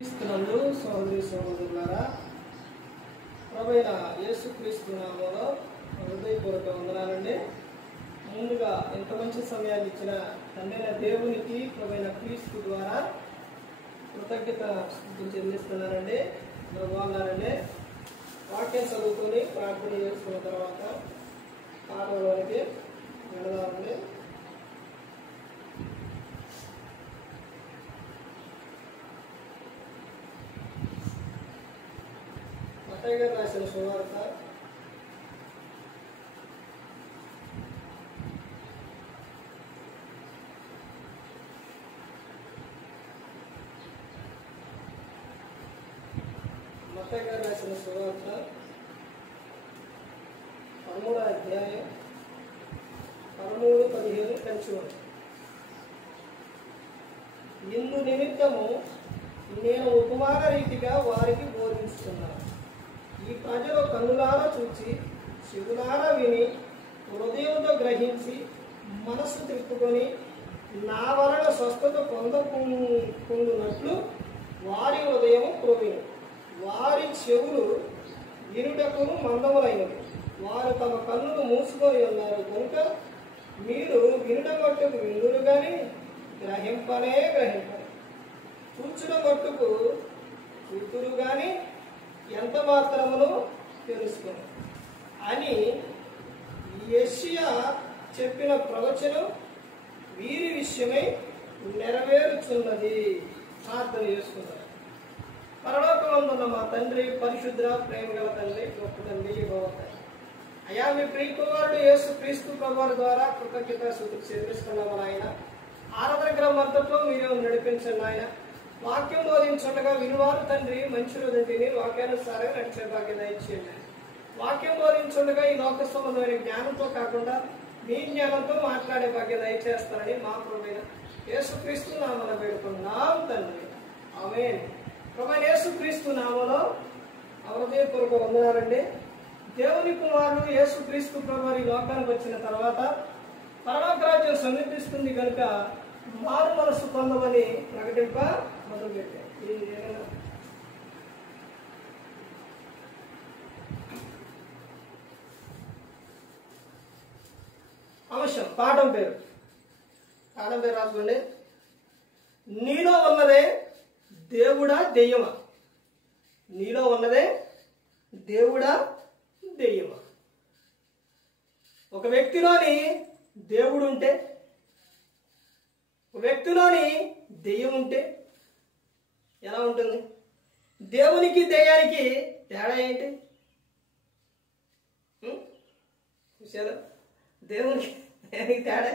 క్రీస్తునందు సహోదరి సహోదరులారా, ప్రభువైన యేసుక్రీస్తు నామములో హృదయపూర్వక వందనాలండి. ముందుగా ఎంత మంచి సమయాన్ని ఇచ్చిన తండ్రైన దేవునికి ప్రభువైన క్రీస్తు ద్వారా కృతజ్ఞత చెల్లిస్తున్నానండి. బాగున్నారండి. వాక్యం చదువుకొని ప్రార్థన చేసుకున్న తర్వాత పాఠంలోనికి వెళదామండి. మత్తయి గారు రాసిన సువార్త 13వ అధ్యాయం 13-15 కలిసి ఉంది. ఇందు నిమిత్తము నేను ఉపమాన రీతిగా వారికి బోధిస్తున్నాను. ఈ ప్రజలు కన్నులారా చూచి, చెవులారా విని, హృదయంతో గ్రహించి, మనస్సు తిప్పుకొని నా వలన స్వస్థత పొందునట్లు వారి హృదయం క్రొవ్విను, వారి చెవులు వినుటకును మందములైనవి, వారు తమ కన్నులు మూసుకొని ఉన్నారు కనుక మీరు వినుట మట్టుకు వినురు కానీ గ్రహింపనే గ్రహింపరు, చూచుట మట్టుకు చూతురు కానీ ఎంత మాత్రమును తెలుసుకుని అని యెషయా చెప్పిన ప్రవచనం వీరి విషయమై నెరవేరుచున్నది. ప్రార్థన చేసుకున్నారు. పరలోకమందున్న మా తండ్రి, పరిశుద్ధ ప్రేమ గల తండ్రి, గొప్ప తండ్రి, అయ్యా, మీ ప్రియ కుమారుడు యేసుక్రీస్తు ప్రభువారి ద్వారా కృతజ్ఞతాస్తుతులు చెల్లిస్తున్నాము నాయన. ఆరాధన గ్రహమంతట్లో మీరే నడిపించండి నాయన. వాక్యం బోధించుండగా వినువారు తండ్రి మంచి రోజు తిని వాక్యానుసారంగా నడిచే భాగ్యం దయచేయండి. వాక్యం బోధించుండగా ఈ లోక సంబంధమైన జ్ఞానంతో కాకుండా మీ జ్ఞానంతో మాట్లాడే భాగ్యం దయచేస్తారని మా ప్రభువైన యేసుక్రీస్తు నామమున వేడుకున్నాం తండ్రి, ఆమేన్. ప్రభువైన యేసుక్రీస్తు నామములో హృదయపూర్వక వందనాలండి. దేవుని కుమారుడు యేసుక్రీస్తు ప్రభువారు ఈ లోకానికి వచ్చిన తర్వాత పరలోక రాజ్యం సమీపిస్తుంది కనుక మారు మనసు పొందమని ప్రకటింప మొదలుపెట్టారు. అవశ్యం పాఠం పేరు రాసుకోండి. నీలో ఉన్నదే దేవుడా దెయ్యమా? నీలో ఉన్నదే దేవుడా దెయ్యమా? ఒక వ్యక్తిలోని దేవుడు ఉంటే, ఒక వ్యక్తిలోని దెయ్యం ఉంటే ఎలా ఉంటుంది? దేవునికి దెయ్యానికి తేడా ఏంటి చూసారా? దేవునికి దెయ్యానికి తేడా.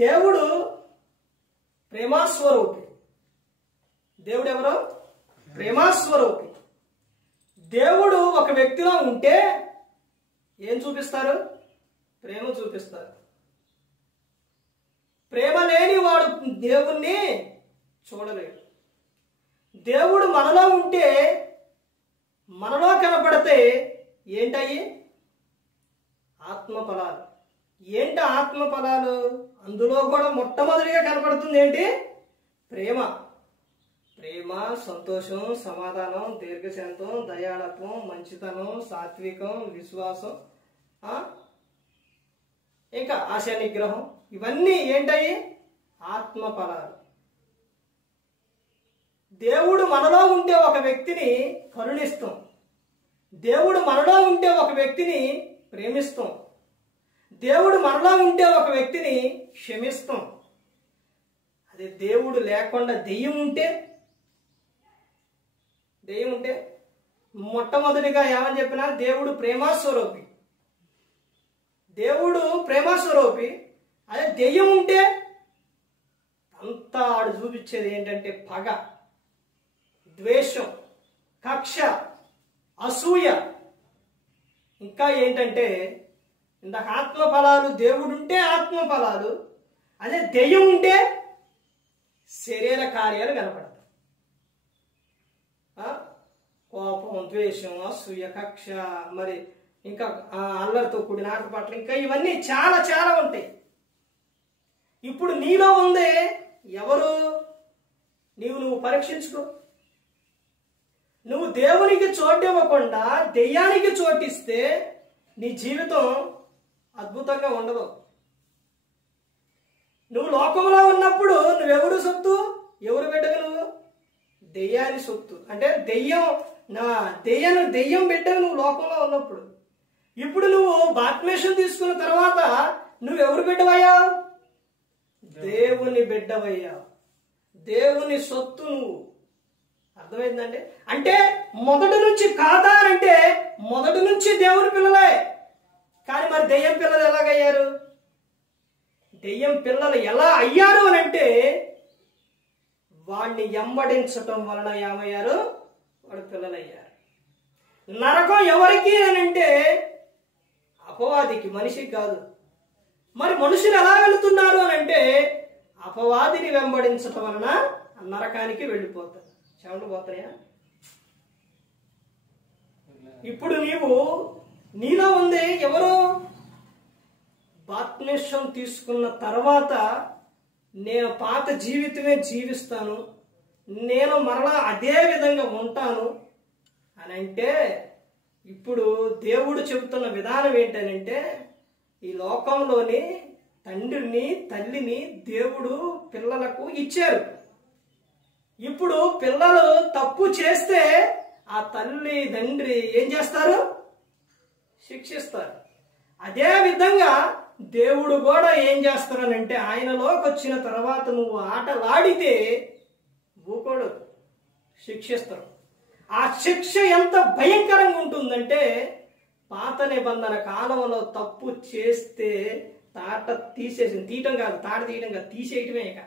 దేవుడు ప్రేమాస్వరూపి. దేవుడు ఎవరో ప్రేమాస్వరూపి. దేవుడు ఒక వ్యక్తిలో ఉంటే ఏం చూపిస్తారు? ప్రేమ చూపిస్తారు. ప్రేమ లేని వాడు దేవుణ్ణి చూడలేడు. దేవుడు మనలో ఉంటే, మనలో కనపడితే ఏంటయ్యి? ఆత్మఫలాలు. ఏంటి ఆత్మఫలాలు? అందులో కూడా మొట్టమొదటిగా కనపడుతుంది ఏంటి? ప్రేమ. ప్రేమ, సంతోషం, సమాధానం, దీర్ఘశాంతం, దయాళత్వం, మంచితనం, సాత్వికం, విశ్వాసం, ఇంకా ఆశా నిగ్రహం. ఇవన్నీ ఏంటయ్యి? ఆత్మఫలాలు. దేవుడు మనలో ఉంటే ఒక వ్యక్తిని కరుణిస్తాం. దేవుడు మనలో ఉంటే ఒక వ్యక్తిని ప్రేమిస్తాం. దేవుడు మనలో ఉంటే ఒక వ్యక్తిని క్షమిస్తాం. అదే దేవుడు లేకుండా దెయ్యం ఉంటే మొట్టమొదటిగా ఏమని చెప్పినా దేవుడు ప్రేమాస్వరూపి. దేవుడు ప్రేమాస్వరూపి. అదే దెయ్యం ఉంటే అంతా ఆడు చూపించేది ఏంటంటే పగ, ద్వేషం, కక్ష, అసూయ. ఇంకా ఏంటంటే ఇందాక ఆత్మఫలాలు. దేవుడు ఉంటే ఆత్మఫలాలు. అదే దెయ్యం ఉంటే శరీర కార్యాలు కనపడతాయి. కోపం, ద్వేషం, అసూయ, కక్ష, మరి ఇంకా అల్లరితో కూడిన ఆటపాటలు, ఇంకా ఇవన్నీ చాలా చాలా ఉంటాయి. ఇప్పుడు నీలో ఉంది ఎవరు? నువ్వు పరీక్షించుకో. నువ్వు దేవునికి చోటివ్వకుండా దెయ్యానికి చోటిస్తే నీ జీవితం అద్భుతంగా ఉండదు. నువ్వు లోకంలో ఉన్నప్పుడు నువ్వెవరు సొత్తు? ఎవరు బిడ్డగా? నువ్వు దెయ్యాన్ని సొత్తు. అంటే దెయ్యం బిడ్డగా నువ్వు లోకంలో ఉన్నప్పుడు. ఇప్పుడు నువ్వు బాప్తిస్మం తీసుకున్న తర్వాత నువ్వెవరు బిడ్డవయ్యావు? దేవుని బిడ్డవయ్యావు. దేవుని సొత్తు నువ్వు. అర్థమైందండి? అంటే మొదటి నుంచి కాదా అంటే మొదటి నుంచి దేవుని పిల్లలే. కానీ మరి దెయ్యం పిల్లలు ఎలాగయ్యారు? దెయ్యం పిల్లలు ఎలా అయ్యారు అని అంటే వాడిని ఎంబడించటం వలన ఏమయ్యారు? వాడు పిల్లలయ్యారు. నరకం ఎవరికి అని అంటే అపవాదికి, మనిషికి కాదు. మరి మనుషులు ఎలా వెళుతున్నారు అని అంటే అపవాదిని వెంబడించటం వలన నరకానికి వెళ్ళిపోతారు. చెమటలు పోతాయా? ఇప్పుడు నీలో ఉంది ఎవరు? బాప్తిస్మం తీసుకున్న తర్వాత నేను పాత జీవితమే జీవిస్తాను, నేను మరలా అదే విధంగా ఉంటాను అని అంటే ఇప్పుడు దేవుడు చెబుతున్న విధానం ఏంటనంటే ఈ లోకంలోని తండ్రిని తల్లిని దేవుడు పిల్లలకు ఇచ్చారు. ఇప్పుడు పిల్లలు తప్పు చేస్తే ఆ తల్లి తండ్రి ఏం చేస్తారు? శిక్షిస్తారు. అదే విధంగా దేవుడు కూడా ఏం చేస్తారనంటే ఆయనలోకి వచ్చిన తర్వాత నువ్వు ఆటలాడితే ఊకోడు, శిక్షిస్తారు. ఆ శిక్ష ఎంత భయంకరంగా ఉంటుందంటే పాత నిబంధన కాలంలో తప్పు చేస్తే తాట తీయటం కాదు, తీసేయటమే. ఇక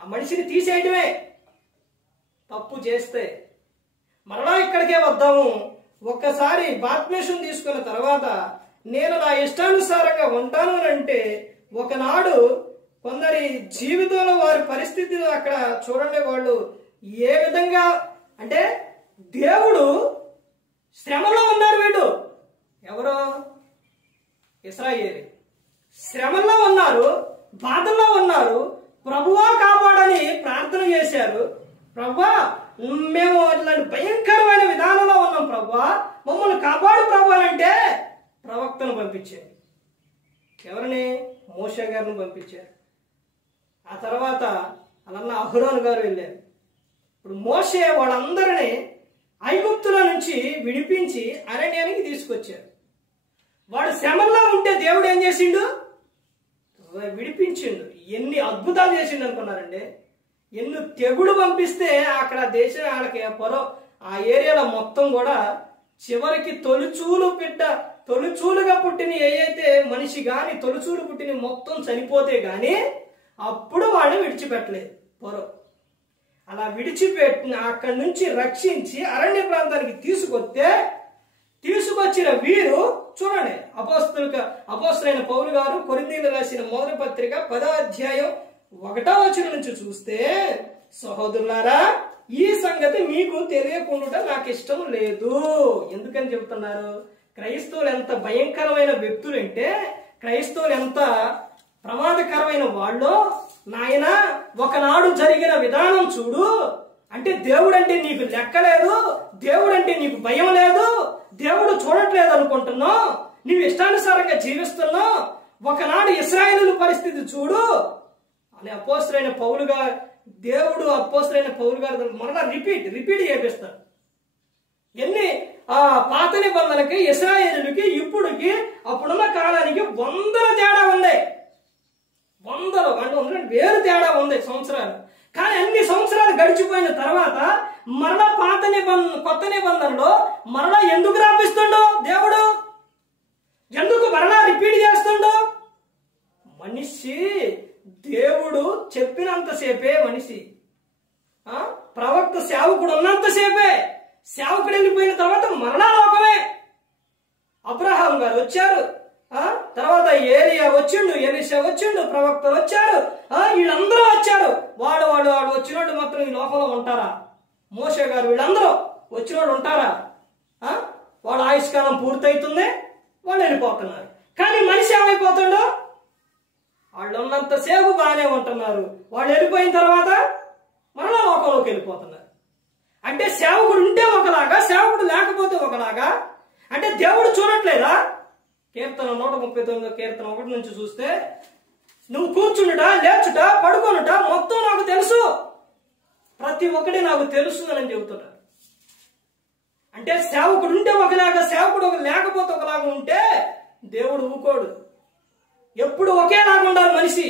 ఆ మనిషిని తీసేయటమే తప్పు చేస్తే. మరలా ఇక్కడికే వద్దాము. ఒక్కసారి బాప్తిస్మం తీసుకున్న తర్వాత నేను నా ఇష్టానుసారంగా ఉంటాను అని అంటే ఒకనాడు కొందరి జీవితంలో వారి పరిస్థితులు అక్కడ చూడండి. వాళ్ళు ఏ విధంగా అంటే దేవుడు శ్రమలో ఉన్నారు. వీడు ఎవరో ఇశ్రాయేలు శ్రమల్లో ఉన్నారు, బాధల్లో ఉన్నారు. ప్రభువా కాపాడని ప్రార్థన చేశారు. ప్రభువా మేము ఇట్లాంటి భయంకరమైన విధానంలో ఉన్నాం, ప్రభువా మమ్మల్ని కాపాడు ప్రభు అంటే ప్రవక్తను పంపించారు. ఎవరిని? మోషే గారిని పంపించారు. ఆ తర్వాత అలా అహరోను గారు వెళ్ళారు. ఇప్పుడు మోషే వాళ్ళందరినీ ఐగుప్తుల నుంచి విడిపించి అరణ్యానికి తీసుకొచ్చారు. వాడు శ్రమల్లో ఉంటే దేవుడు ఏం చేసిండు? విడిపించిండు. ఎన్ని అద్భుతాలు చేసిండు అనుకున్నారండి. ఎన్ని తెగుడు పంపిస్తే అక్కడ దేశం వాళ్ళకి ఆ ఏరియాలో మొత్తం కూడా చివరికి తొలిచూలుగా పుట్టిన ఏదైతే మనిషి గాని తొలిచూలు పుట్టిన మొత్తం చనిపోతే గాని అప్పుడు వాడిని విడిచిపెట్టలేదు పొరో. అలా విడిచిపెట్టిన అక్కడి నుంచి రక్షించి అరణ్య ప్రాంతానికి తీసుకొచ్చిన వీరు చూడండి. అపోస్తలుడైన పౌలు గారు కొరింథీయులకు రాసిన మొదటి పత్రిక 10వ అధ్యాయం 1వ వచనం నుంచి చూస్తే, సహోదరులారా ఈ సంగతి మీకు తెలియకుండా నాకు ఇష్టం లేదు. ఎందుకని చెబుతున్నారు? క్రైస్తవులు ఎంత భయంకరమైన వ్యక్తులు అంటే, క్రైస్తవులు ఎంత ప్రమాదకరమైన వాళ్ళు. నాయన ఒకనాడు జరిగిన విధానం చూడు. అంటే దేవుడు అంటే నీకు లెక్కలేదు, దేవుడు అంటే నీకు భయం లేదు, దేవుడు చూడట్లేదు అనుకుంటున్నావు, నీవు ఇష్టానుసారంగా జీవిస్తున్నావు. ఒకనాడు ఇశ్రాయేలు పరిస్థితి చూడు అని అపోస్తలుడైన పౌలు గారు మరలా రిపీట్ చేపిస్తారు. ఎన్ని పాత నిబంధనకి ఇశ్రాయేలుకి ఇప్పుడుకి అప్పుడున్న కాలానికి 100 తేడా ఉంది. 100 వేరు తేడా ఉంది సంవత్సరాలు. కానీ అన్ని సంవత్సరాలు గడిచిపోయిన తర్వాత మరలా కొత్త నిబంధనలో మరలా ఎందుకు రాపిస్తుండో దేవుడు? ఎందుకు మరలా రిపీట్ చేస్తుండో? మనిషి దేవుడు చెప్పినంతసేపే మనిషి, ప్రవక్త సేవకుడు ఉన్నంతసేపే. సేవకుడు వెళ్ళిపోయిన తర్వాత మరలా లోకమే. అబ్రహాం గారు వచ్చారు, తర్వాత ఏలియా వచ్చిండు, ఎలీషా వచ్చిండు, ప్రవక్తలు వచ్చారు, వీళ్ళందరూ వచ్చారు. వాడు వచ్చినోళ్ళు మాత్రం ఈ లోకంలో ఉంటారా? మోషే గారు వీళ్ళందరూ వచ్చినోళ్ళు ఉంటారా? వాళ్ళ ఆయుష్కాలం పూర్తవుతుంది, వాళ్ళు వెళ్ళిపోతున్నారు. కానీ మనిషి ఏమైపోతుండో? వాళ్ళు ఉన్నంతసేపు బాగానే ఉంటున్నారు, వాళ్ళు వెళ్ళిపోయిన తర్వాత మరలా లోకంలోకి వెళ్ళిపోతున్నారు. అంటే సేవకుడు ఉంటే ఒకలాగా, సేవకుడు లేకపోతే ఒకలాగా. అంటే దేవుడు చూడట్లేదా? కీర్తన 139 కీర్తన 1 నుంచి చూస్తే, నువ్వు కూర్చుండుట, లేచుట, పడుకోనుట మొత్తం నాకు తెలుసు, ప్రతి ఒక్కటి నాకు తెలుసు అని చెబుతున్నాడు. అంటే సేవకుడు ఉంటే ఒకలాగా, సేవకుడు లేకపోతే ఒకలాగా ఉంటే దేవుడు ఊకోడు. ఎప్పుడు ఒకేలాగా ఉండాలి మనిషి.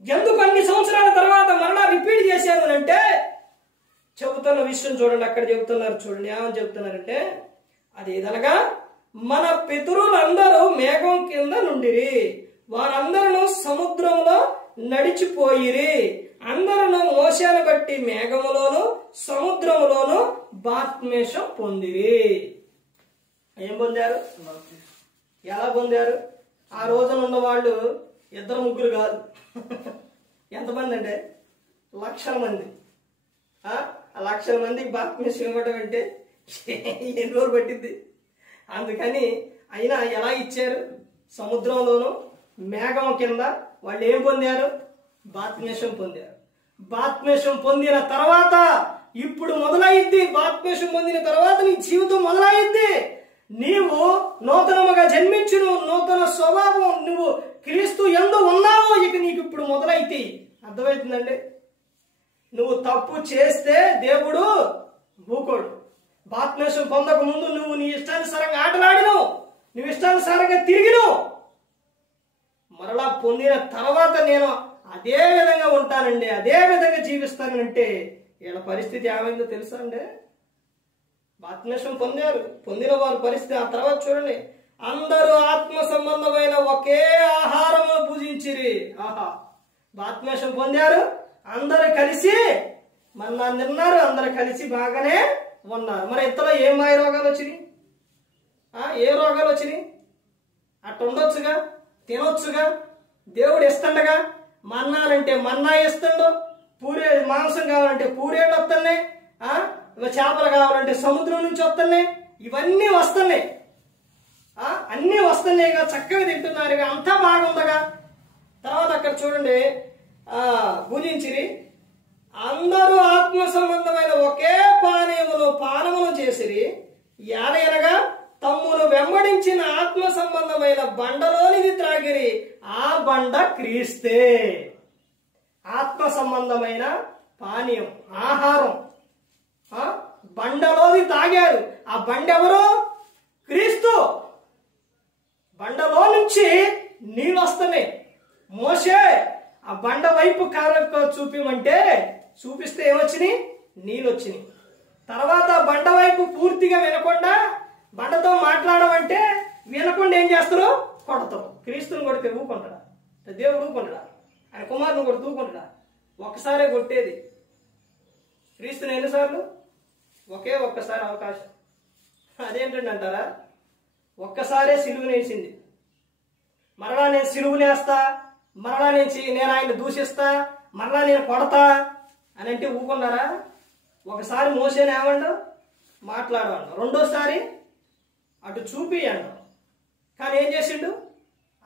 ఎందుకు అన్ని సంవత్సరాల తర్వాత మరలా రిపీట్ చేశారు అని అంటే చెబుతున్న విషయం చూడండి. అక్కడ చెబుతున్నారు, చూడండి ఏమని చెబుతున్నారంటే, అది ఏదనగా మన పితరులందరూ మేఘం కింద నుండిరి, వారందరూ సముద్రంలో నడిచిపోయిరి, అందరూ మోషేను బట్టి మేఘములోను సముద్రములోను బాప్తిస్మం పొందిరి. ఏం పొందారు? ఎలా పొందారు? ఆ రోజున ఉన్న వాళ్ళు 2-3 కాదు. ఎంతమంది అంటే లక్షల మంది. ఆ లక్షల మందికి బాప్తిస్మం ఇవ్వడం అంటే ఎన్ని రోజులు పట్టింది. అందుకని అయినా ఎలా ఇచ్చారు? సముద్రంలోను మేఘం కింద వాళ్ళు ఏం పొందారు? బాప్తిస్మం పొందారు. బాప్తిస్మం పొందిన తర్వాత ఇప్పుడు మొదలైద్ది. బాప్తిస్మం పొందిన తర్వాత నీ జీవితం మొదలైద్ది. నీవు నూతనముగా జన్మించును, నూతన స్వభావం, నువ్వు క్రీస్తు యందు ఉన్నావు. ఇక నీకు ఇప్పుడు మొదలైతే అర్థమవుతుందండి. నువ్వు తప్పు చేస్తే దేవుడు ఊకోడు. బాప్తిస్మం పొందక ముందు నువ్వు నీ ఇష్టానుసారంగా ఆటలాడినావు, నువ్వు ఇష్టానుసారంగా తిరిగినావు. మరలా పొందిన తర్వాత నేను అదే విధంగా ఉంటానండి, అదే విధంగా జీవిస్తానంటే వీళ్ళ పరిస్థితి ఏమైందో తెలుసా అండి? బాప్తిస్మం పొందారు, పొందిన వారి పరిస్థితి ఆ తర్వాత చూడండి, అందరూ ఆత్మ సంబంధమైన ఒకే ఆహారము భుజించిరి. ఆహా, బాప్తిస్మం పొందారు, అందరూ కలిసి మన్నా తిన్నారు, అందరూ కలిసి బాగానే ఉన్నారు. మరి ఇంతలో ఏం మాయ రోగాలు వచ్చినాయి? ఏ రోగాలు వచ్చినాయి? అట్ట ఉండొచ్చుగా, తినొచ్చుగా, దేవుడు ఇస్తుండగా. మన్నాలంటే మన్నా ఇస్తుండు, పూరే మాంసం కావాలంటే పూరేళ్ళు వస్తున్నాయి, చేపలు కావాలంటే సముద్రం నుంచి వస్తున్నాయి. ఇవన్నీ వస్తున్నాయి, అన్నీ వస్తున్నాయిగా, చక్కగా తింటున్నారుగా, అంతా బాగుందగా. తర్వాత అక్కడ చూడండి, భుజించిరి, అందరూ ఆత్మ సంబంధమైన ఒకే పానమును చేసిరి, యానగా తమ్మును వెంబడించిన ఆత్మ సంబంధమైన బండలోనిది త్రాగిరి, ఆ బండ క్రీస్తే. ఆత్మ సంబంధమైన పానీయం, ఆహారం బండలోది తాగారు. ఆ బండ ఎవరు? క్రీస్తు. బండలో నుంచి నీళ్ళు వస్తున్నాయి. మోషే ఆ బండ వైపు చూపిమంటే చూపిస్తే ఏమొచ్చినాయి? నీళ్ళు వచ్చినాయి. తర్వాత బండ వైపు పూర్తిగా వినకుండా, బండతో మాట్లాడమంటే వినకుండా ఏం చేస్తారు? కొడతాం. క్రీస్తుని కొడితే ఊకుంటాడా? దేవుడు ఊకుంటాడా? ఆయన కుమారుని కొడితే ఊకుంటాడా? ఒక్కసారే కొట్టేది. క్రీస్తుని ఎన్నిసార్లు? ఒక్కసారి అవకాశం. అదేంటండి అంటారా? ఒక్కసారే సిలువనేసింది. మరలా నేను సిలువనేస్తా, మరలా నేను ఆయన దూషిస్తా, మరలా నేను కొడతా అని అంటే ఊకున్నారా? ఒకసారి మోసేని ఏమండు? మాట్లాడమండు. రెండోసారి అటు చూపియండు. కానీ ఏం చేసిండు?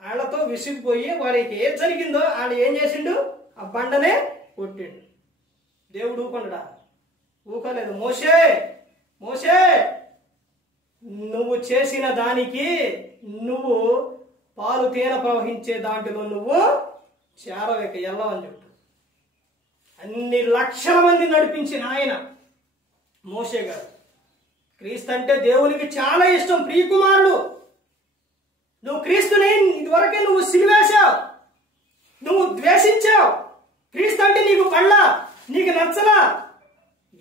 వాళ్ళతో విసిగిపోయి వాడికి ఏం జరిగిందో వాళ్ళు ఏం చేసిండు? ఆ బండనే కొట్టిండు. దేవుడు ఊకొండడా? ఊకలేదు. మోషే నువ్వు చేసిన దానికి నువ్వు పాలు తేనె ప్రవహించే దాంట్లో నువ్వు చేరవేక వెళ్ళవని చెప్పు. అన్ని లక్షల మంది నడిపించిన ఆయన మోషే గారు. క్రీస్తు అంటే దేవునికి చాలా ఇష్టం, ప్రియకుమారుడు. నువ్వు క్రీస్తుని ఇదివరకే నువ్వు సిలివేశావు, నువ్వు ద్వేషించావు. క్రీస్తు అంటే నీకు పళ్ళ, నీకు నచ్చలా,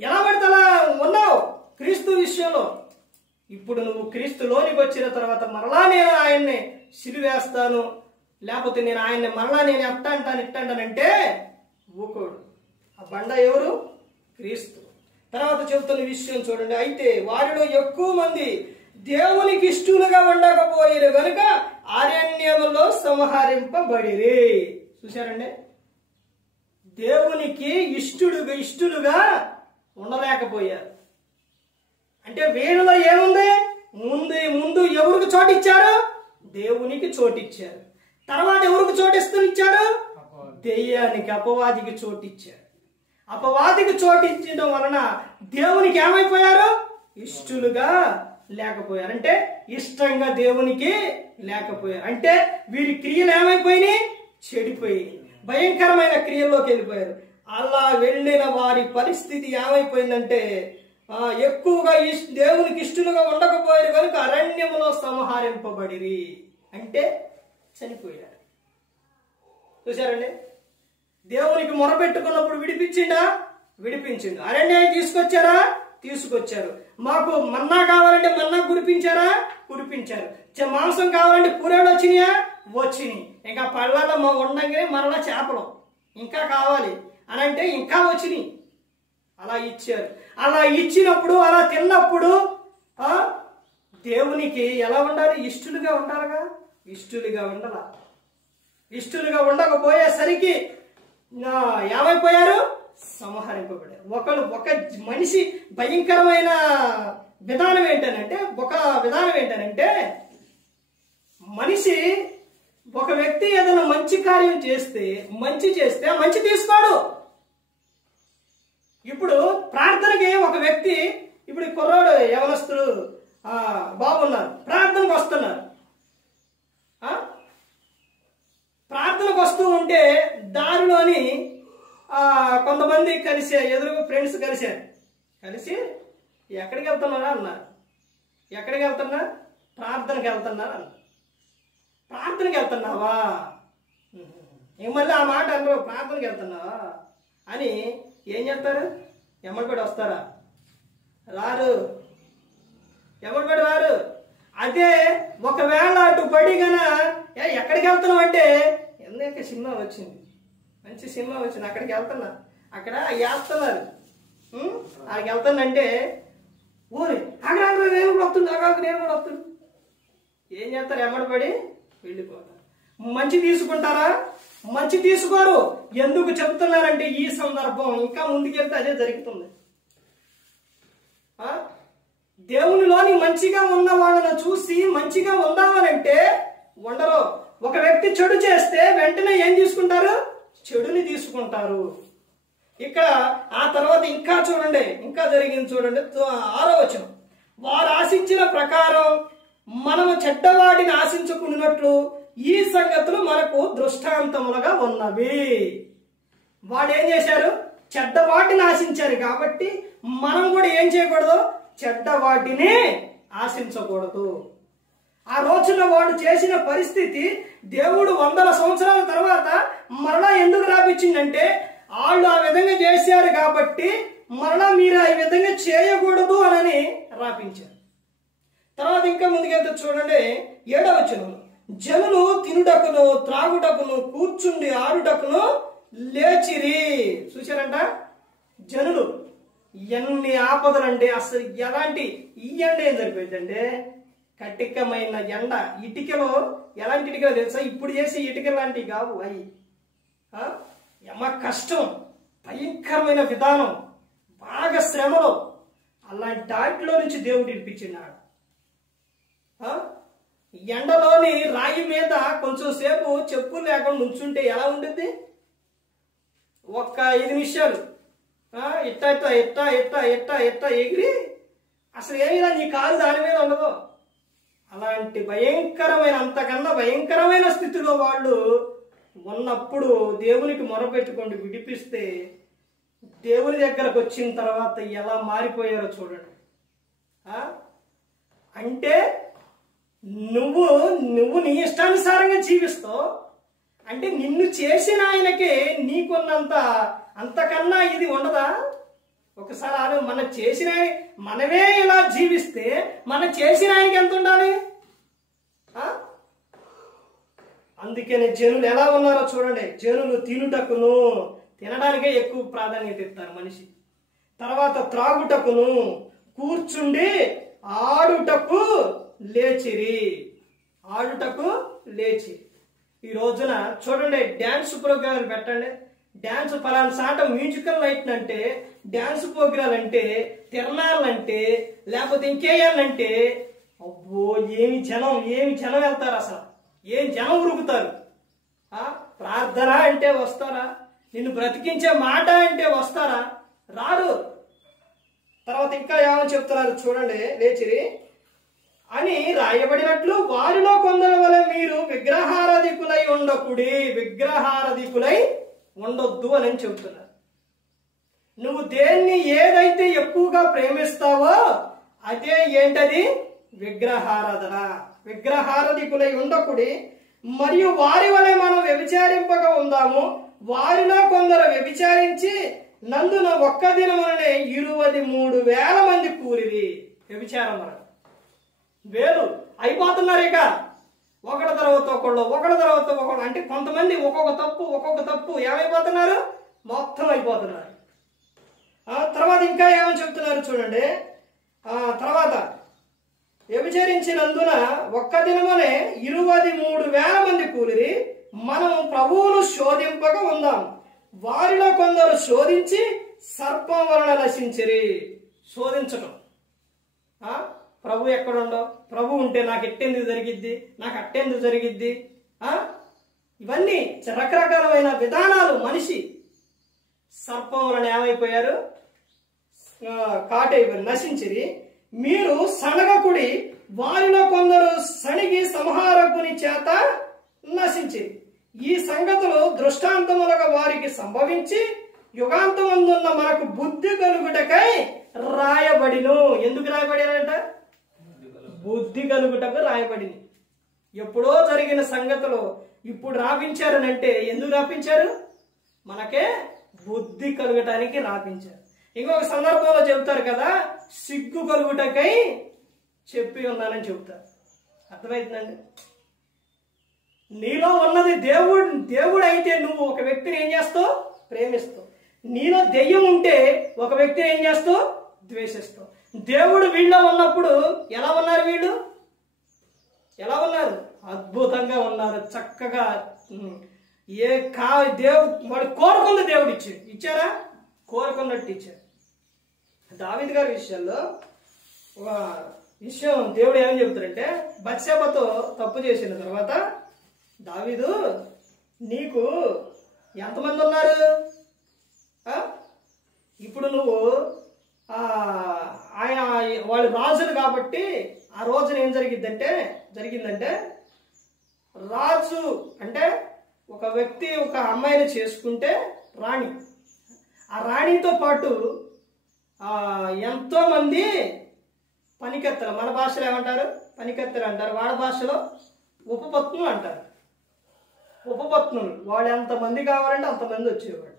ఎలా పడితే అలా ఉన్నావు క్రీస్తు విషయంలో. ఇప్పుడు నువ్వు క్రీస్తులోనికి వచ్చిన తర్వాత మరలా నేను ఆయన్ని సిలివేస్తాను, లేకపోతే నేను ఆయన్ని మరలా నేను ఇట్టంటానంటే ఊకోడు. ఆ బండ ఎవరు? క్రీస్తు. తర్వాత చెబుతున్న విషయం చూడండి, అయితే వారిలో ఎక్కువ మంది దేవునికి ఇష్టలుగా ఉండకపోయారు కనుక అరణ్యములో సంహరింపబడిరి. చూశారండి, దేవునికి ఇష్టలుగా ఉండలేకపోయారు. అంటే వీళ్ళలో ఏముంది? ముందు ఎవరికి చోటిచ్చారు? దేవునికి చోటిచ్చారు. తర్వాత ఎవరికి చోటిస్తూ ఇచ్చారు? దెయ్యానికి, అపవాదికి చోటిచ్చారు. అపవాదికి చోటు ఇచ్చడం వలన దేవునికి ఏమైపోయారు? ఇష్టలుగా లేకపోయారు. అంటే ఇష్టంగా దేవునికి లేకపోయారు. అంటే వీరి క్రియలు ఏమైపోయినాయి? చెడిపోయి భయంకరమైన క్రియల్లోకి వెళ్ళిపోయారు. అలా వెళ్ళిన వారి పరిస్థితి ఏమైపోయిందంటే ఎక్కువగా దేవునికి ఇష్టలుగా ఉండకపోయారు కనుక అరణ్యములో సంహరింపబడిరి. అంటే చనిపోయారు. చూశారండి, దేవునికి మొరపెట్టుకున్నప్పుడు విడిపించిండా? విడిపించిండు. అరణ్యాన్ని తీసుకొచ్చారా? తీసుకొచ్చారు. మాకు మన్నా కావాలంటే మన్నా కురిపించారా? కురిపించారు. మాంసం కావాలంటే కూరలు వచ్చినాయా? వచ్చినాయి. ఇంకా పళ్ళలో ఉండగానే మరలా చేపలు ఇంకా కావాలి అని అంటే ఇంకా వచ్చినాయి. అలా ఇచ్చారు. అలా ఇచ్చినప్పుడు, అలా తిన్నప్పుడు దేవునికి ఎలా ఉండాలి? ఇష్టలుగా ఉండాలిగా. ఇష్టలుగా ఉండాల. ఇష్టలుగా ఉండకపోయేసరికి ఏమైపోయారు? సంహరింపబడారు. ఒక మనిషి భయంకరమైన విధానం ఏంటనంటే మనిషి ఒక వ్యక్తి ఏదైనా మంచి కార్యం చేస్తే మంచి తీసుకోడు. ఇప్పుడు ప్రార్థనకి ఒక వ్యక్తి, ఇప్పుడు కుర్రాడు యవనస్తులు బాగున్నారు, ప్రార్థనకు వస్తున్నారు. ప్రార్థనకు వస్తూ ఉంటే దారిలోని కొంతమంది ఎదురు ఫ్రెండ్స్ కలిసి ఎక్కడికి వెళ్తున్నారా అన్నారు. ఎక్కడికి వెళ్తున్నా? ప్రార్థనకి వెళ్తున్నారు అన్నారు. ప్రార్థనకి వెళ్తున్నావా? మళ్ళీ ఆ మాట అన్నారు, ప్రార్థనకి వెళ్తున్నావా అని ఏం చేస్తారు? ఎమ్మడిపడి వస్తారా? రారు. ఎమ్మడిపడి రారు. అదే ఒకవేళ అటు పడి గన ఎక్కడికి వెళ్తున్నావు అంటే ఎందుకంటే సినిమా వచ్చింది, మంచి సినిమా వచ్చింది, అక్కడికి వెళ్తున్నా, అక్కడ వేస్తున్నారు, అక్కడికి వెళ్తానంటే ఓరే అక్కడ నేను కూడా వస్తుంది. ఏం చేస్తారు? ఎమ్మడిపడి వెళ్ళిపోతారు. మంచి తీసుకుంటారా? మంచి తీసుకోరు. ఎందుకు చెప్తున్నారంటే ఈ సందర్భం ఇంకా ముందుకెళ్తే అదే జరుగుతుంది. దేవునిలోని మంచిగా ఉన్న వాళ్ళని చూసి మంచిగా ఉందామనంటే ఉండరు. ఒక వ్యక్తి చెడు చేస్తే వెంటనే ఏం తీసుకుంటారు? చెడుని తీసుకుంటారు. ఇక్కడ ఆ తర్వాత ఇంకా చూడండి, ఇంకా జరిగింది చూడండి. 6వ వచనం, వారు ఆశించిన ప్రకారం మనము చెడ్డవాడిని ఆశించుకున్నట్లు ఈ సంగతులు మనకు దృష్టాంతములుగా ఉన్నవి. వాడు ఏం చేశారు? చెడ్డవాటిని ఆశించారు. కాబట్టి మనం కూడా ఏం చేయకూడదు? చెడ్డవాటిని ఆశించకూడదు. ఆ రోజున వాడు చేసిన పరిస్థితి దేవుడు 100 సంవత్సరాల తర్వాత మరలా ఎందుకు రాపించిందంటే వాళ్ళు ఆ విధంగా చేశారు కాబట్టి మరలా మీరు ఆ విధంగా చేయకూడదు అని రాపించారు. తర్వాత ఇంకా ముందుకెళ్తే చూడండి 7వ వచనం, జనులు తినుటకును త్రాగుటకును కూర్చుండి ఆడుటకును లేచిరి. చూశారంట? జనులు ఎన్ని ఆపదలండి. అసలు ఎలాంటి ఈ ఎండ ఏం సరిపోయిందంటే కటికమైన ఎండ. ఇటుకలో ఎలాంటి ఇటుకలు తెలుసా? ఇప్పుడు చేసే ఇటుకలు లాంటివి కావు అవి. ఎమ్మ కష్టం, భయంకరమైన విధానం, బాగా శ్రమలో. అలాంటి దాంట్లో నుంచి దేవుడు ఇడిపించినాడు. ఎండలోని రాయి మీద కొంచెం సేపు చెప్పులు లేకుండా నుంచుంటే ఎలా ఉంటుంది? ఒక్క 5 నిమిషాలు ఇట్ట ఇట్ట ఇట్ట ఇట్ట ఇట్ట ఇట్ట ఎగిరి అసలు ఏమైనా నీ కాలు దాని మీద ఉండదు. అలాంటి భయంకరమైన, అంతకన్నా భయంకరమైన స్థితిలో వాళ్ళు ఉన్నప్పుడు దేవునికి మొరపెట్టుకొని విడిపిస్తే దేవుని దగ్గరకు వచ్చిన తర్వాత ఎలా మారిపోయారో చూడండి. అంటే నువ్వు నీ ఇష్టానుసారంగా జీవిస్తావు అంటే నిన్ను చేసిన ఆయనకే నీకున్నంత అంతకన్నా ఇది ఉండదా? ఒకసారి మనం చేసిన మనమే ఇలా జీవిస్తే మనం చేసిన ఆయనకి ఎంత ఉండాలి? అందుకని జనులు ఎలా ఉన్నారో చూడండి. జనులు తినడానికే ఎక్కువ ప్రాధాన్యత ఇస్తారు మనిషి. తర్వాత త్రాగుటకును కూర్చుండి ఆడుటకు లేచిరి. ఈ రోజున చూడండి, డ్యాన్స్ ప్రోగ్రాంలు పెట్టండి. డ్యాన్స్ పలానా సాట మ్యూజికల్ నైట్ అంటే, డ్యాన్స్ ప్రోగ్రాలు అంటే, తిరణాలంటే, లేకపోతే ఇంకేయాలంటే అబ్బో ఏమి జనం వెళ్తారు. అసలు ఏం జనం ఉరుకుతారు. ప్రార్థన అంటే వస్తారా? నిన్ను బ్రతికించే మాట అంటే వస్తారా? రారు. తర్వాత ఇంకా ఏమని చెప్తున్నారు చూడండి, లేచిరి అని రాయబడినట్లు వారిలో కొందరి వలె మీరు విగ్రహారాధికులై ఉండకుడి, విగ్రహారాధికులై ఉండొద్దు అని చెబుతున్నారు. నువ్వు దేన్ని ఏదైతే ఎక్కువగా ప్రేమిస్తావో అదే ఏంటది? విగ్రహారాధన. విగ్రహారాధికులై ఉండకుడి, మరియు వారి వలె మనం వ్యభిచారింపగా ఉందాము. వారిలో కొందరు వ్యభిచారించి నందున ఒక్క దినముననే 23,000 మంది కూలిరి. వ్యభిచారం వలన వేలు అయిపోతున్నారు. ఇక ఒకటి తర్వాత ఒకళ్ళు అంటే కొంతమంది ఒక్కొక్క తప్పు ఏమైపోతున్నారు? మొత్తం అయిపోతున్నారు. తర్వాత ఇంకా ఏమని చెప్తున్నారు చూడండి. తర్వాత వ్యభిచరించినందున ఒక్క దినమునే 23,000 మంది కూలిరి. మనం ప్రభువును శోధింపగా ఉందాం. వారిలో కొందరు శోధించి సర్పం వలన నశించిరి. శోధించటం. ప్రభు ఎక్కడుండో, ప్రభు ఉంటే నాకు ఎట్టెందుకు జరిగిద్ది, నాకు అట్టెందుకు జరిగిద్ది, ఇవన్నీ రకరకాలమైన విధానాలు. మనిషి సర్పం వలన ఏమైపోయారు? కాటైపోయారు, నశించిరి. మీరు సనగకుడి, వారిలో కొందరు సణిగి సంహారకుని చేత నశించిరి. ఈ సంగతులు దృష్టాంతములుగా వారికి సంభవించి యుగాంతమందున్న మనకు బుద్ధి కలుగుటకై రాయబడిను. ఎందుకు రాయబడినంట? బుద్ధి కలుగుటకు రాయబడింది. ఎప్పుడో జరిగిన సంగతులు ఇప్పుడు రాపించారనంటే ఎందుకు రాపించారు? మనకే బుద్ధి కలుగటానికి రాపించారు. ఇంకొక సందర్భంలో చెబుతారు కదా, సిగ్గు కలుగుటకై చెప్పి ఉన్నానని చెబుతారు. అర్థమవుతుందండి? నీలో ఉన్నది దేవుడు అయితే నువ్వు ఒక వ్యక్తిని ఏం చేస్తావు? ప్రేమిస్తావు. నీలో దెయ్యం ఉంటే ఒక వ్యక్తిని ఏం చేస్తావు? ద్వేషిస్తావు. దేవుడు వీళ్ళలో ఉన్నప్పుడు ఎలా ఉన్నారు? వీళ్ళు ఎలా ఉన్నారు? అద్భుతంగా ఉన్నారు, చక్కగా. వాడు కోరుకున్న దేవుడు ఇచ్చారా? కోరుకున్నట్టు ఇచ్చారు. దావీదు గారి విషయంలో ఒక విషయం దేవుడు ఏమని చెబుతాడంటే, బత్షెబతో తప్పు చేసిన తర్వాత, దావీదు నీకు ఎంతమంది ఉన్నారు? ఇప్పుడు నువ్వు ఆయన వాళ్ళు రాజులు కాబట్టి ఆ రోజున ఏం జరిగిందంటే రాజు అంటే ఒక వ్యక్తి ఒక అమ్మాయిని చేసుకుంటే రాణి, ఆ రాణితో పాటు ఎంతో మంది పనికెత్తలు, మన భాషలో ఏమంటారు? పనికెత్తలు అంటారు, వాళ్ళ భాషలో ఉపపత్నులు అంటారు. ఉపపత్నులు వాళ్ళు ఎంతమంది కావాలంటే అంతమంది వచ్చేవాడు.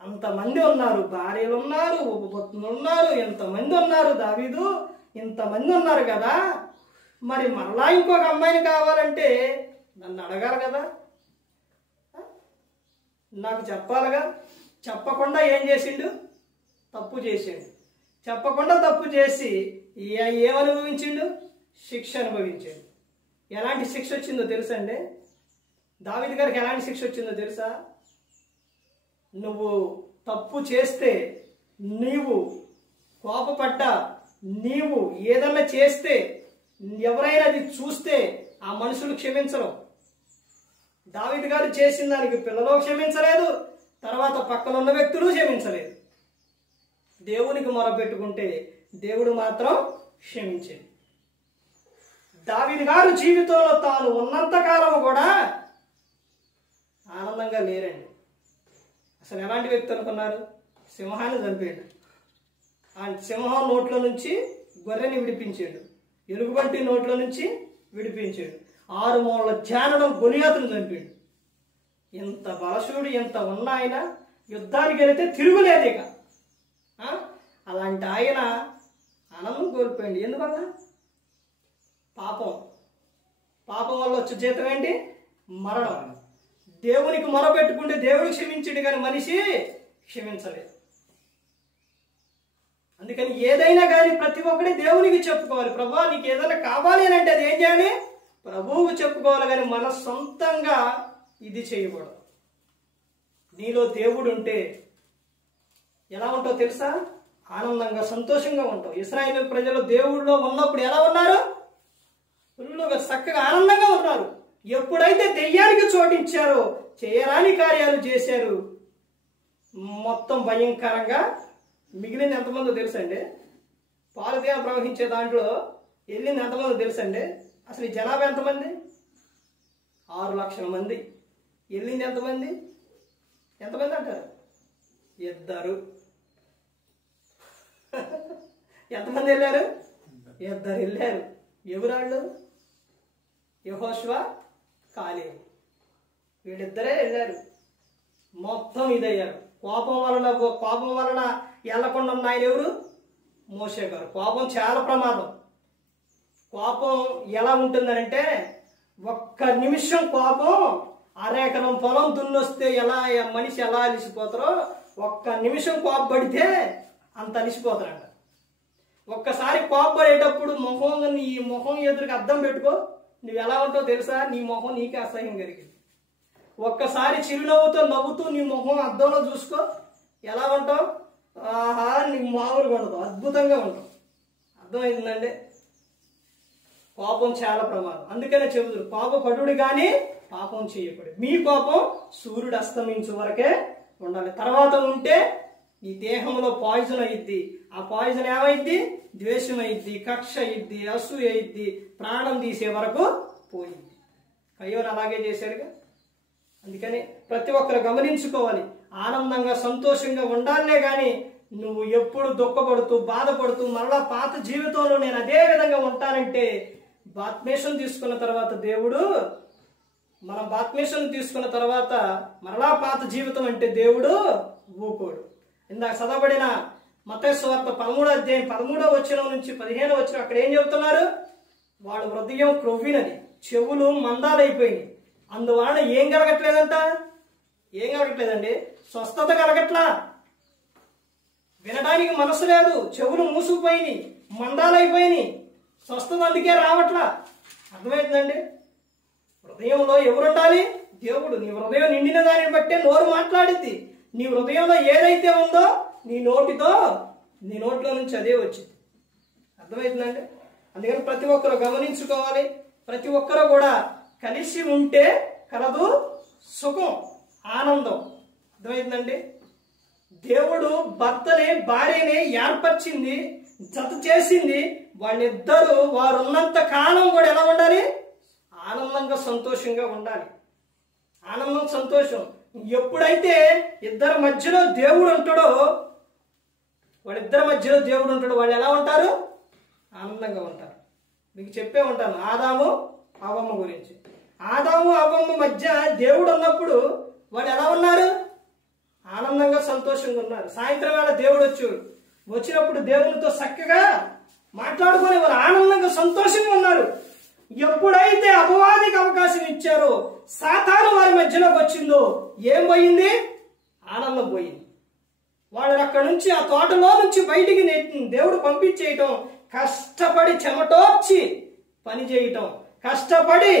అంతమంది ఉన్నారు, భార్యలు ఉన్నారు, ఉపపత్నులు ఉన్నారు, ఎంతమంది ఉన్నారు. దావీదు ఇంతమంది ఉన్నారు కదా, మరి మరలా ఇంకొక అమ్మాయిని కావాలంటే నన్ను అడగాలి కదా, నాకు చెప్పాలిగా. చెప్పకుండా ఏం చేసిండు? తప్పు చేసిండు. చెప్పకుండా తప్పు చేసి ఏమనుభవించిండు? శిక్ష అనుభవించాడు. ఎలాంటి శిక్ష వచ్చిందో తెలుసా అండి? దావీదు గారికి ఎలాంటి శిక్ష వచ్చిందో తెలుసా? నువ్వు తప్పు చేస్తే, నీవు కోపపడ్డా, నీవు ఏదన్నా చేస్తే, ఎవరైనా అది చూస్తే ఆ మనుషులు క్షమించరు. దావీదు గారు చేసిన దానికి పిల్లలు క్షమించలేదు, తర్వాత పక్కన ఉన్న వ్యక్తులు క్షమించలేదు. దేవునికి మొరపెట్టుకుంటే దేవుడు మాత్రం క్షమించేది. దావీదు గారు జీవితంలో తాను ఉన్నంతకాలం కూడా ఆనందంగా లేరండి. అసలు ఎలాంటి వ్యక్తి అనుకున్నారు? సింహాన్ని చంపాడు, ఆ సింహం నోట్లో నుంచి గొర్రెని విడిపించాడు, ఎలుగుబంటి నోట్లో నుంచి విడిపించాడు, 6 మూలల జానడం గొలియాతును చంపాడు. ఎంత బలశూడు, ఎంత ఉన్న ఆయన యుద్ధానికి వెళితే తిరుగులేదు ఇక. అలాంటి ఆయన ఆనందం కోల్పోయింది. ఎందువల్ల? పాపం వల్ల వచ్చే జీతం ఏంటి? మరణం. దేవునికి మొరపెట్టుకుంటే దేవుడు క్షమించడు, కానీ మనిషి క్షమించలేదు. అందుకని ఏదైనా కానీ ప్రతి ఒక్కటి దేవునికి చెప్పుకోవాలి. ప్రభువా నీకు ఏదైనా కావాలి అని అంటే అది ఏం చేయాలి? ప్రభువుకు చెప్పుకోవాలి, కానీ మన సొంతంగా ఇది చేయకూడదు. నీలో దేవుడు ఉంటే ఎలా ఉంటావు తెలుసా? ఆనందంగా సంతోషంగా ఉంటావు. ఇశ్రాయేలు ప్రజలు దేవుడిలో ఉన్నప్పుడు ఎలా ఉన్నారు? ఫుల్లుగా చక్కగా ఆనందంగా ఉన్నారు. ఎప్పుడైతే దెయ్యానికి చోటించారో చేయరాని కార్యాలు చేశారు. మొత్తం భయంకరంగా మిగిలింది ఎంతమందో తెలుసండి? పాలుదేవ ప్రవహించే దాంట్లో వెళ్ళింది ఎంతమందో తెలుసండి? అసలు ఈ జనాభా ఎంతమంది? 6 లక్షల మంది. వెళ్ళింది ఎంతమంది? ఎంతమంది అంటారు? 2. ఎంతమంది వెళ్ళారు? 2 వెళ్ళారు. ఎవరాళ్ళు? యెహోషువ, కాలేబు. వీళ్ళిద్దరే వెళ్ళారు. మొత్తం ఇదయ్యారు. కోపం వలన వెళ్ళకుండా ఉన్న ఆయన ఎవరు? మోషే గారు. కోపం చాలా ప్రమాదం. కోపం ఎలా ఉంటుందనంటే, ఒక్క నిమిషం కోపం అరెకరం పొలం దున్నొస్తే ఎలా మనిషి ఎలా అలిసిపోతారో, ఒక్క నిమిషం కోపపడితే అంత అలిసిపోతారంట. ఒక్కసారి కోపపడేటప్పుడు నీ మొహం ఎదురుగా అద్దం పెట్టుకో, నువ్వు ఎలా ఉంటావు తెలుసా? నీ మొహం నీకే అసహ్యం కలిగింది. ఒక్కసారి చిరునవ్వుతో నవ్వుతూ నీ మొహం అద్దంలో చూసుకో, ఎలా ఉంటావు? ఆహా, నీకు మామూలుగా ఉండదు, అద్భుతంగా ఉంటావు. అర్థమైందండి? కోపం చాలా ప్రమాదం. అందుకనే చెబుతారు, కోపపడుడు కానీ పాపం చేయకూడదు. మీ కోపం సూర్యుడు అస్తమించే వరకే ఉండాలి. తర్వాత ఉంటే ఈ దేహంలో పాయిజన్ అయ్యిద్ది. ఆ పాయిజన్ ఏమైద్ది? ద్వేషం అయ్యిద్ది, కక్ష అయ్యిద్ది, అసూయ అయ్యిద్ది, ప్రాణం తీసే వరకు పోయింది. కయ్యోను అలాగే చేశాడుగా. అందుకని ప్రతి ఒక్కరు గమనించుకోవాలి. ఆనందంగా సంతోషంగా ఉండాలనే కానీ నువ్వు ఎప్పుడు దుఃఖపడుతూ బాధపడుతూ మరలా పాత జీవితంలో నేను అదే విధంగా ఉంటానంటే, బాప్తిస్మం తీసుకున్న తర్వాత దేవుడు, మనం బాప్తిస్మం తీసుకున్న తర్వాత మరలా పాత జీవితం అంటే దేవుడు ఊకోడు. ఇందాక చదవబడిన మత్తయి సువార్త 13వ అధ్యాయం 13వ వచనం నుంచి 15వ వచనం అక్కడ ఏం చెబుతున్నారు? వాడు హృదయం క్రొవ్వినది, చెవులు మందాలైపోయినాయి. అందువలన ఏం కలగట్లేదంట? ఏం కలగట్లేదండి? స్వస్థత కలగట్లా. వినడానికి మనసు లేదు, చెవులు మూసుకుపోయినాయి, మందాలైపోయినాయి. స్వస్థత అందుకే రావట్లా. అర్థమవుతుందండి? హృదయంలో ఎవరు ఉండాలి? దేవుడు. నీ హృదయం నిండిన దాన్ని బట్టే నోరు మాట్లాడిద్ది. నీ హృదయంలో ఏదైతే ఉందో నీ నోట్లో నుంచి అదే వచ్చింది. అర్థమవుతుందండి? అందుకని ప్రతి ఒక్కరు గమనించుకోవాలి. ప్రతి ఒక్కరు కూడా కలిసి ఉంటే కలదు సుఖం, ఆనందం. అర్థమవుతుందండి? దేవుడు భర్తని భార్యని ఏర్పరిచింది, జత చేసింది. వాళ్ళిద్దరూ వారు ఉన్నంత కాలం కూడా ఎలా ఉండాలి? ఆనందంగా సంతోషంగా ఉండాలి. ఆనందం, సంతోషం. ఎప్పుడైతే ఇద్దరి మధ్యలో దేవుడు ఉంటాడో, వాళ్ళిద్దరి మధ్యలో దేవుడు ఉంటాడు, వాళ్ళు ఎలా ఉంటారు? ఆనందంగా ఉంటారు. మీకు చెప్పే ఉంటాను ఆదాము అవ్వమ్మ గురించి. ఆదాము అవ్వమ్మ మధ్య దేవుడు ఉన్నప్పుడు వాళ్ళు ఎలా ఉన్నారు? ఆనందంగా సంతోషంగా ఉన్నారు. సాయంత్రం వేళ దేవుడు వచ్చినప్పుడు దేవునితో చక్కగా మాట్లాడుకుని వారు ఆనందంగా సంతోషంగా ఉన్నారు. ఎప్పుడైతే అపవాదికి అవకాశం ఇచ్చారో, సాతాను వారి మధ్యలోకి వచ్చిందో ఏం పోయింది? ఆనందం పోయింది. వాళ్ళని అక్కడి నుంచి ఆ తోటలో నుంచి బయటికి దేవుడు పంపించేయటం, కష్టపడి చెమటోర్చి పని చేయటం, కష్టపడి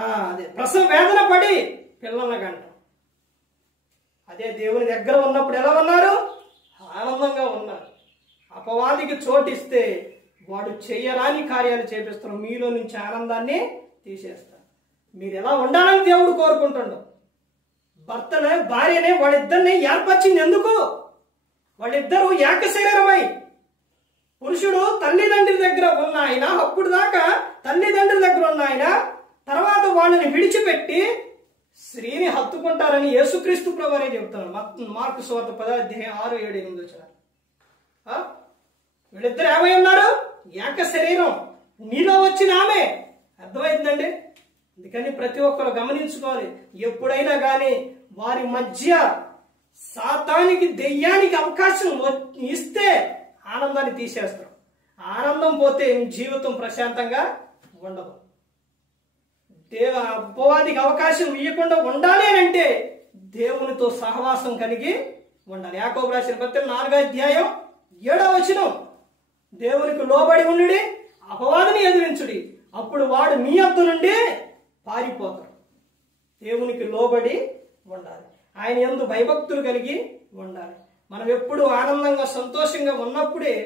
అదే ప్రసవ వేదన పడి పిల్లల గంట. అదే దేవుని దగ్గర ఉన్నప్పుడు ఎలా ఉన్నారు? ఆనందంగా ఉన్నారు. అపవాదికి చోటిస్తే వాడు చేయరాని కార్యాలు చేపిస్తారు, మీలో నుంచి ఆనందాన్ని తీసేస్తారు. మీరు ఎలా ఉండాలని దేవుడు కోరుకుంటుండవు. భర్తనే భార్యనే వాళ్ళిద్దరిని ఏర్పరిచింది ఎందుకు? వాళ్ళిద్దరూ ఏక శరీరమై, పురుషుడు తల్లిదండ్రి దగ్గర ఉన్న ఆయన, అప్పుడు దాకా తల్లిదండ్రుల దగ్గర ఉన్న ఆయన, తర్వాత వాళ్ళని విడిచిపెట్టి స్త్రీని హత్తుకుంటారని యేసుక్రీస్తు ప్రభువే చెబుతారు. మార్కు సువార్త 10వ అధ్యాయం 6, 7, 8 వచ్చిన వీళ్ళిద్దరు ఏమై ఉన్నారు? ఏక శరీరం. నీలో వచ్చిన ఆమె. అర్థమైందండి? అందుకని ప్రతి ఒక్కరు గమనించుకోవాలి. ఎప్పుడైనా కానీ వారి మధ్య సాతానికి, దెయ్యానికి అవకాశం ఇస్తే ఆనందాన్ని తీసేస్తారు. ఆనందం పోతే జీవితం ప్రశాంతంగా ఉండదు. అపవాదికి అవకాశం ఇవ్వకుండా ఉండాలి అంటే దేవునితో సహవాసం కలిగి ఉండాలి. యాకోబు రాసిన పత్రిక 4వ అధ్యాయం 7వ వచనం, దేవునికి లోబడి ఉండుడి, అపవాదిని ఎదిరించుడి, అప్పుడు వాడు మీ యొద్ద నుండి పారిపోతాడు. దేవునికి లోబడి ఉండాలి. ఆయన యందు భయభక్తులు కలిగి ఉండాలి. మనం ఎప్పుడు ఆనందంగా సంతోషంగా ఉన్నప్పుడే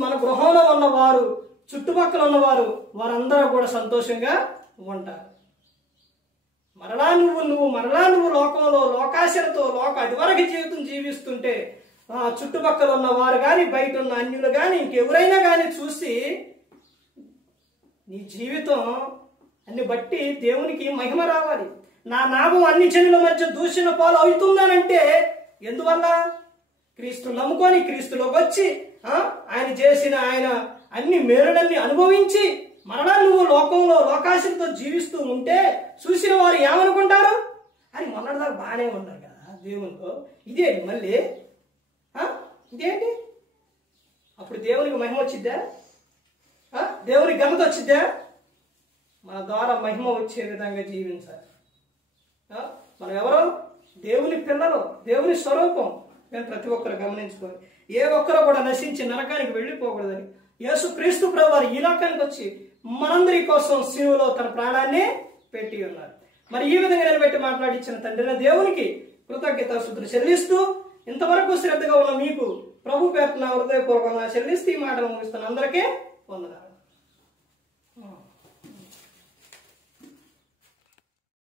మన గృహంలో ఉన్నవారు, చుట్టుపక్కల ఉన్నవారు, వారందరూ కూడా సంతోషంగా ఉంటారు. మరలా నువ్వు లోకంలో లోకాశలతో అదివరకు జీవితం జీవిస్తుంటే చుట్టుపక్కల ఉన్న వారు కానీ బయట ఉన్న అన్యులు కానీ ఇంకెవరైనా కానీ చూసి నీ జీవితం అన్ని బట్టి దేవునికి మహిమ రావాలి. నా నామం అన్ని జనుల మధ్య దూషణ పాలు అవుతుందనంటే ఎందువల్ల? క్రీస్తు నమ్ముకొని క్రీస్తులోకి వచ్చి ఆయన చేసిన ఆయన అన్ని మేలులన్నీ అనుభవించి మరలా నువ్వు లోకంలో లోకాశంతో జీవిస్తూ ఉంటే చూసిన వారు ఏమనుకుంటారు? అని మొన్నటిదాకా బాగానే ఉన్నారు కదా దేవునితో, ఇదేంటి మళ్ళీ ఇదేంటి? అప్పుడు దేవునికి మహిమ వచ్చిద్దా? దేవునికి ఘనత వచ్చిద్దా? మన ద్వారా మహిమ వచ్చే విధంగా జీవించాలి. మనం ఎవరో దేవుని పిల్లలు, దేవుని స్వరూపం. మేము ప్రతి ఒక్కరు గమనించుకోవాలి. ఏ ఒక్కరు కూడా నశించి నరకానికి వెళ్ళిపోకూడదని యేసు క్రీస్తు ప్రభువారు ఈ లోకానికి వచ్చి మనందరి కోసం శిలువలో తన ప్రాణాన్ని పెట్టి ఉన్నారు. మరి ఈ విధంగా నిలబెట్టి మాట్లాడించిన తండ్రి దేవునికి కృతజ్ఞతాస్తుతులు చెల్లిస్తూ ఇంతవరకు శ్రద్ధగా ఉన్న మీకు ప్రభు పేరున హృదయపూర్వకంగా చెల్లిస్తూ ఈ మాటలు ముగిస్తున్న అందరికీ వందనాలు.